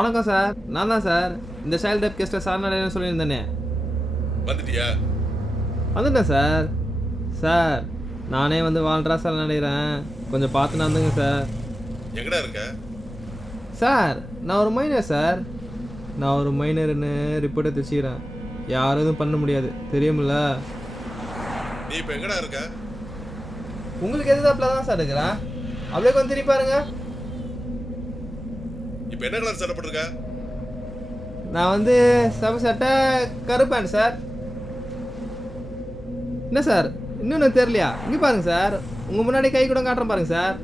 வணக்கம் சார், நான் தான் சார். இந்த சைல்ட் டைப் கேஸ்ட்டில் சரணடைன்னு சொல்லியிருந்தேனே. வந்துட்டியா? வந்துட்டேன் சார். சார் நானே வந்து வாழ்றா சரணடைகிறேன், கொஞ்சம் பார்த்து நடந்துங்க சார். எங்கடா இருக்க? சார் நான் ஒரு மைனர் சார். நான் ஒரு மைனர்னு ரிப்போர்ட்டை தெரிச்சுக்கிறேன். யாரும் எதுவும் பண்ண முடியாது, தெரியுமில்ல? நீ இப்போ எங்கடா இருக்க? உங்களுக்கு எதிர்த்தாப்புல தான் சார் இருக்கிறேன். அப்படியே கொஞ்சம் திருப்பி பாருங்க. இப்போ என்ன கலர் சட்டை போட்டிருக்க? நான் வந்து சட்டை கருப்பேன் சார். என்ன சார் இன்னும் தெரியலையா? இங்கே பாருங்க சார், உங்கள் முன்னாடி கை கூட காட்டுறேன் பாருங்க சார்.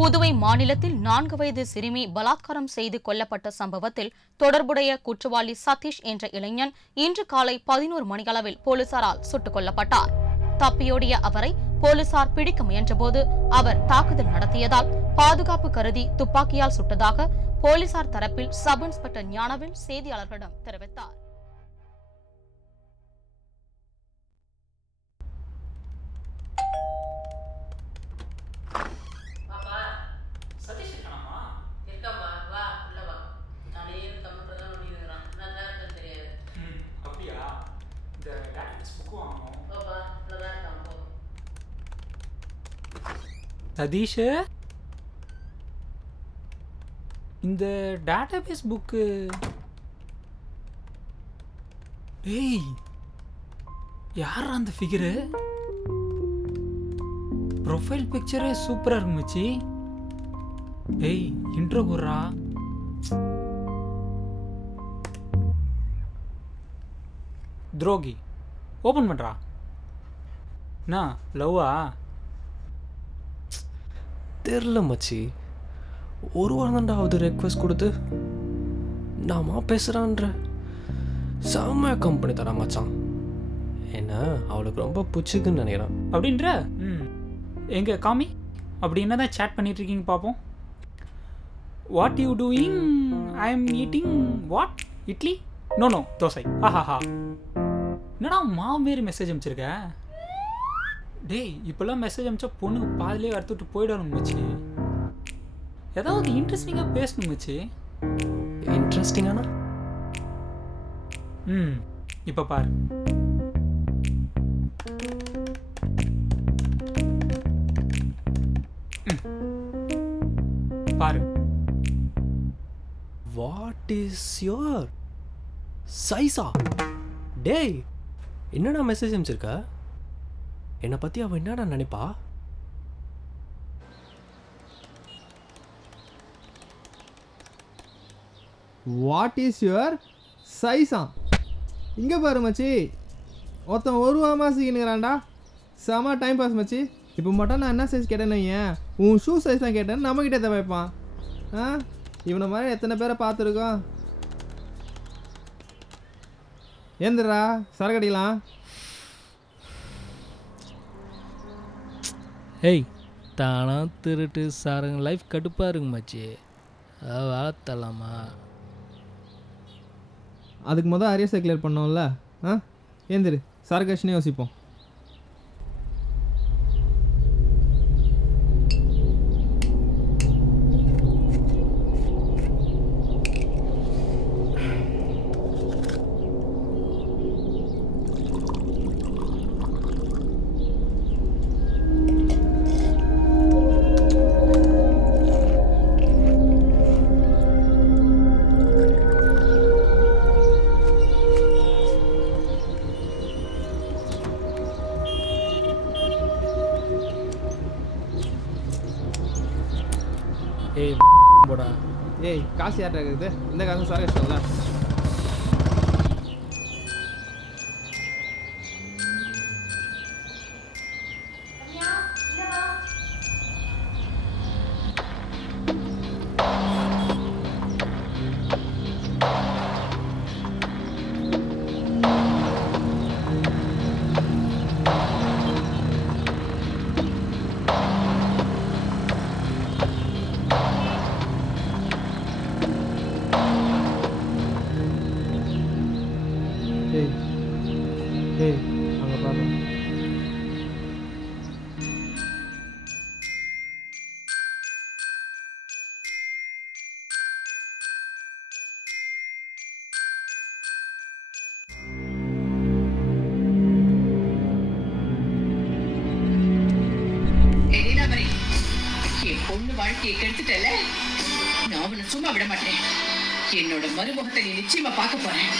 புதுவை மாநிலத்தில் 4 வயது சிறுமி பலாத்காரம் செய்து கொல்லப்பட்ட சம்பவத்தில் தொடர்புடைய குற்றவாளி சதீஷ் என்ற இளைஞன் இன்று காலை 11 மணியளவில் போலீசாரால் சுட்டுக் கொல்லப்பட்டார். தப்பியோடிய அவரை போலீசார் பிடிக்க முயன்றபோது அவர் தாக்குதல் நடத்தியதால் பாதுகாப்பு கருதி துப்பாக்கியால் சுட்டதாக போலீசார் தரப்பில் சப் இன்ஸ்பெக்டர் ஞானவேல் செய்தியாளர்களிடம் தெரிவித்தார். சதீஷ், இந்த டேட்டாபேஸ் புக்கு ஏய் யார் அந்த ஃபிகரு? ப்ரொஃபைல் பிக்சரே சூப்பரா இருக்கு மச்சி. ஏய் இன்ட்ரோ குர்ரா. துரோகி ஓபன் பண்றா. நான் லவ்வா தெரில மச்சி. ஒரு வாரம் தான்டா ஆகுது ரெக்வஸ்ட் கொடுத்து. நாமா பேசுகிறான்ற செம்ம கம்பெனி தரா மச்சான். என்ன அவளுக்கு ரொம்ப பிடிச்சிக்குன்னு நினைக்கிறேன். அப்படின்ற எங்க காமி அப்படி என்னதான் சேட் பண்ணிட்டு இருக்கீங்க பார்ப்போம். What you doing? I am eating what? Idli? No no dosa. ஆஹாஹா, என்னடா மாரி மெசேஜ் அனுப்பிச்சிருக்க? டேய் இப்போல்லாம் மெசேஜ் அனுப்பிச்சா பொண்ணுக்கு பாதிலே அறுத்துட்டு போயிடணும் மச்சி. ஏதாவது இன்ட்ரெஸ்டிங்காக பேசணும் மச்சி. இன்ட்ரெஸ்டிங்கானா? இப்போ பாரு. பாரு. வாட் இஸ் யுவர் சைஸா? டேய் என்னடா மெசேஜ் அனுப்பிச்சிருக்க? என்னை பற்றி அவள் என்னடா நினைப்பா? வாட் இஸ் யுவர் சைஸா? இங்கே பாரு மச்சி, ஒருத்தன் ஒரு வாரமாக சீக்கினுங்கிறான்டா. செம டைம் பாஸ் மச்சி. இப்போ மட்டும் நான் என்ன சைஸ் கேட்டேன்னு ஏன் உன் ஷூ சைஸ் தான் கேட்டேன்னு நம்மக்கிட்டே தான் வைப்பான். இவனை மாதிரி எத்தனை பேரை பார்த்துருக்கோம். ஏந்திரா சரக்கு அடிக்கலாம். ஏய் தானா திருட்டு சாருங்க லைஃப் கடுப்பாக இருக்குங்க மச்சி. வளர்த்தலாமா? அதுக்கு மொதல் அரியர்ஸை கிளியர் பண்ணோம்ல. ஏந்திரு சரக்கு யோசிப்போம். ஏய் போடா. ஏய் காசு யார்கிட்ட இருக்குது? இந்த காசு சரக்கு. பொண்ணு வாழ்க்கையை கெடுத்துட்டல, நான் அவனை சும்மா விட மாட்டேன். என்னோட மருமகத்தை நீ நிச்சயமா பார்க்க போறேன்.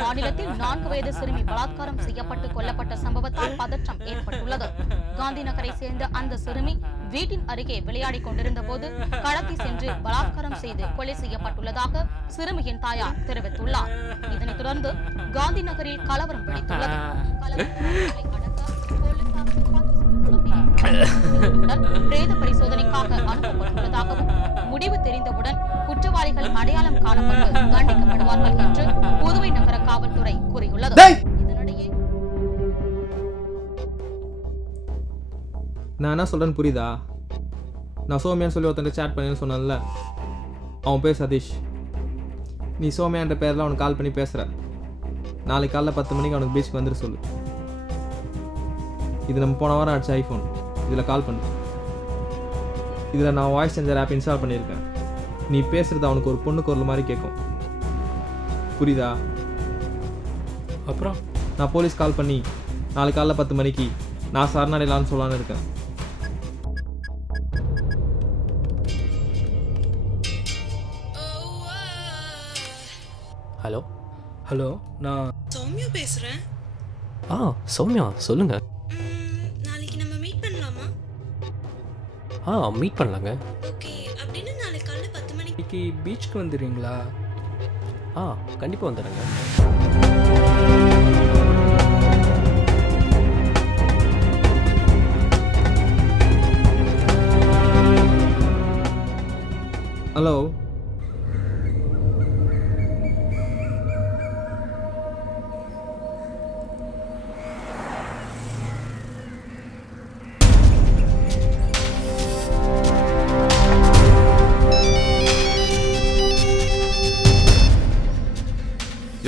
மாநிலத்தில் 4 வயது சிறுமி பலாத்காரம் செய்யப்பட்டு கொல்லப்பட்ட சம்பவத்தால் பதற்றம் ஏற்பட்டுள்ளது. காந்தி நகரை சேர்ந்த அந்த சிறுமி வீட்டின் அருகே விளையாடிக் கொண்டிருந்த போது கடத்தி சென்று பலாத்காரம் செய்து கொலை செய்யப்பட்டுள்ளதாக சிறுமியின் தாயார் தெரிவித்துள்ளார். இதனைத் தொடர்ந்து காந்தி நகரில் கலவரம் வெடித்துள்ளது. பிரேத பரிசோதனைக்காக அனுப்பப்பட்டுள்ளதாகவும் முடிவு தெரிந்தவுடன் குற்றவாளிகள் அடையாளம் காணப்பட்டு தண்டிக்கப்படுவார்கள் என்று புதுவை நகர காவல்துறை கூறியுள்ளது. இதனிடையே நான் என்ன சொல்றேன்னு புரியுதா? நான் சோமியான்னு சொல்லி ஒருத்தன் சேட் பண்ணேன்னு சொன்னேன்ல, அவன் பேர் சதீஷ். நீ சோமியான்ற பேரில் அவனுக்கு கால் பண்ணி பேசுகிற. நாளைக்கு காலைல 10 மணிக்கு அவனுக்கு பீச்சுக்கு வந்துட்டு சொல்லு. இது நம்ம போன வாரம் அடிச்ச ஐஃபோன். இதில் கால் பண்ணு. இதில் நான் வாய்ஸ் சேஞ்சர் ஆப் இன்ஸ்டால் பண்ணியிருக்கேன். நீ பேசுகிறது அவனுக்கு ஒரு பொண்ணு குரல் மாதிரி கேட்கும். புரியுதா? அப்புறம் நான் போலீஸ் கால் பண்ணி நாளைக்கு காலைல 10 மணிக்கு நான் சரணடையலான்னு சொல்லலான்னு இருக்கேன். ஹலோ ஹலோ, நான் சௌமியா பேசுறேன். சௌமியா சொல்லுங்க. நாளைக்கு நம்ம மீட் பண்ணலாமா? மீட் பண்ணலாங்க. ஓகே, அப்படின்னா நாளைக்கு காலைல 10 மணிக்கு இன்னைக்கு பீச்சுக்கு வந்துடுறீங்களா? கண்டிப்பாக வந்துடுறேங்க. ஹலோ,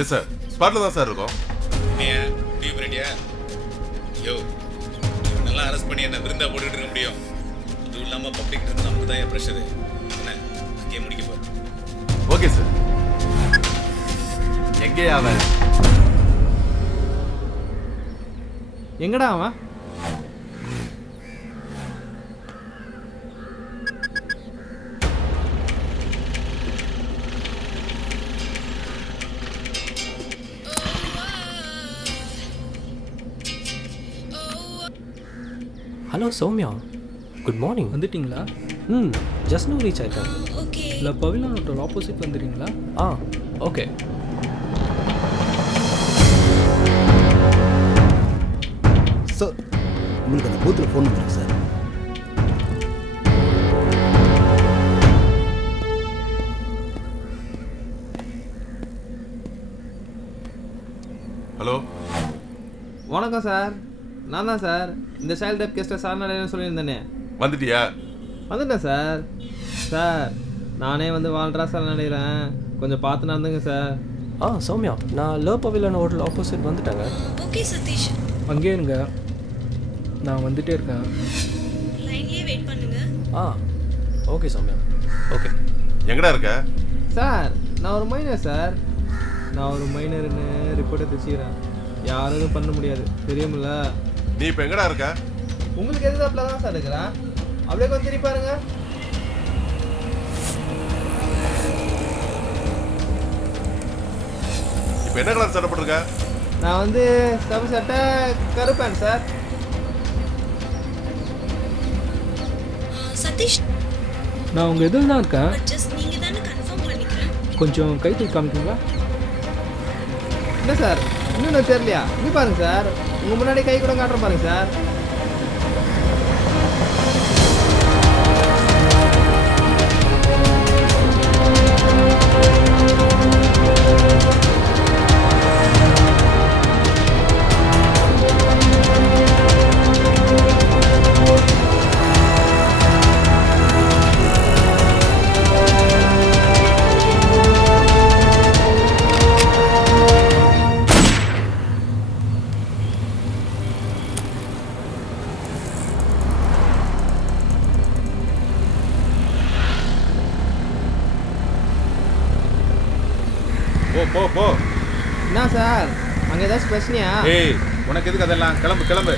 எஸ் சார், ஸ்பாட்டில் தான் சார் இருக்கோம். யோ, நல்லா அரெஸ்ட் பண்ணி என்ன விருந்தா போட்டுட்டு இருக்க முடியும்? இதுவும் இல்லாமல் பப்ளிக் இருந்து நமக்கு தான் என் ப்ரெஷரு. என்ன கேம் முடிக்க போகிறேன். Okay sir. எங்கேயா அவன்? எங்கடா அவன்? Hello Soumya, good morning. வந்துட்டீங்களா? ஜஸ்ட் நோ ரீச் ஆயிருக்கேன். ஓகே. இல்லை, பவிலான் ஹோட்டல் ஆப்போசிட் வந்துடுறீங்களா? ஓகே. சார், உங்களுக்கு அந்த பூத்தில் ஃபோன் வந்துருக்கு சார். ஹலோ, வணக்கம் சார். நான் தான் சார் இந்த சைல்ட் டைப் கேஸ்ட்டில் சரணடைன்னு சொல்லியிருந்தேனே. வந்துட்டியா? வந்துட்டேன் சார். சார், நானே வந்து வாழ்றா சரணடைகிறேன், கொஞ்சம் பார்த்து நடந்துங்க சார். சௌமியா, நான் லோ பவிலான் ஹோட்டல் ஆப்போசிட் வந்துட்டேங்க. ஓகே சதீஷ், அங்கேயே இருங்க, நான் வந்துட்டே இருக்கேன். லைன்லயே வெயிட் பண்ணுங்க. ஓகே சௌமியா. ஓகே. எங்கடா இருக்க? சார், நான் ஒரு மைனர் சார். நான் ஒரு மைனர்னு ரிப்போர்ட்டை தைச்சிக்கிறேன். யாரும் எதுவும் பண்ண முடியாது, தெரியுமில்ல? நீ இப்போ எங்கடா இருக்க? உங்களுக்கு எதிர்த்தாப்புல தான் சார் இருக்கிறேன். அப்படியே கொஞ்சம் திருப்பி பாருங்க. இப்போ என்ன கலர் சட்டை போட்டிருக்க? நான் வந்து சபு சட்டை கருப்பேன் சார். சதீஷ், நான் உங்கள் எதில் தான் இருக்கேன். ஜஸ்ட் நீங்க தானே கன்ஃபார்ம் பண்ணிக்கிறேன். கொஞ்சம் கை தூக்கி காமிக்கிறீங்களா? என்ன சார் இன்னும் தெரியலையா? இங்கே பாருங்க சார், உங்கள் முன்னாடி கை கூட காட்டுற பாருங்க சார். போ போ. என்ன சார் அங்கே ஏதாச்சும் பிரச்சனையா? ஏய் உனக்கு எதுக்கு அதெல்லாம்? கிளம்பு கிளம்பு.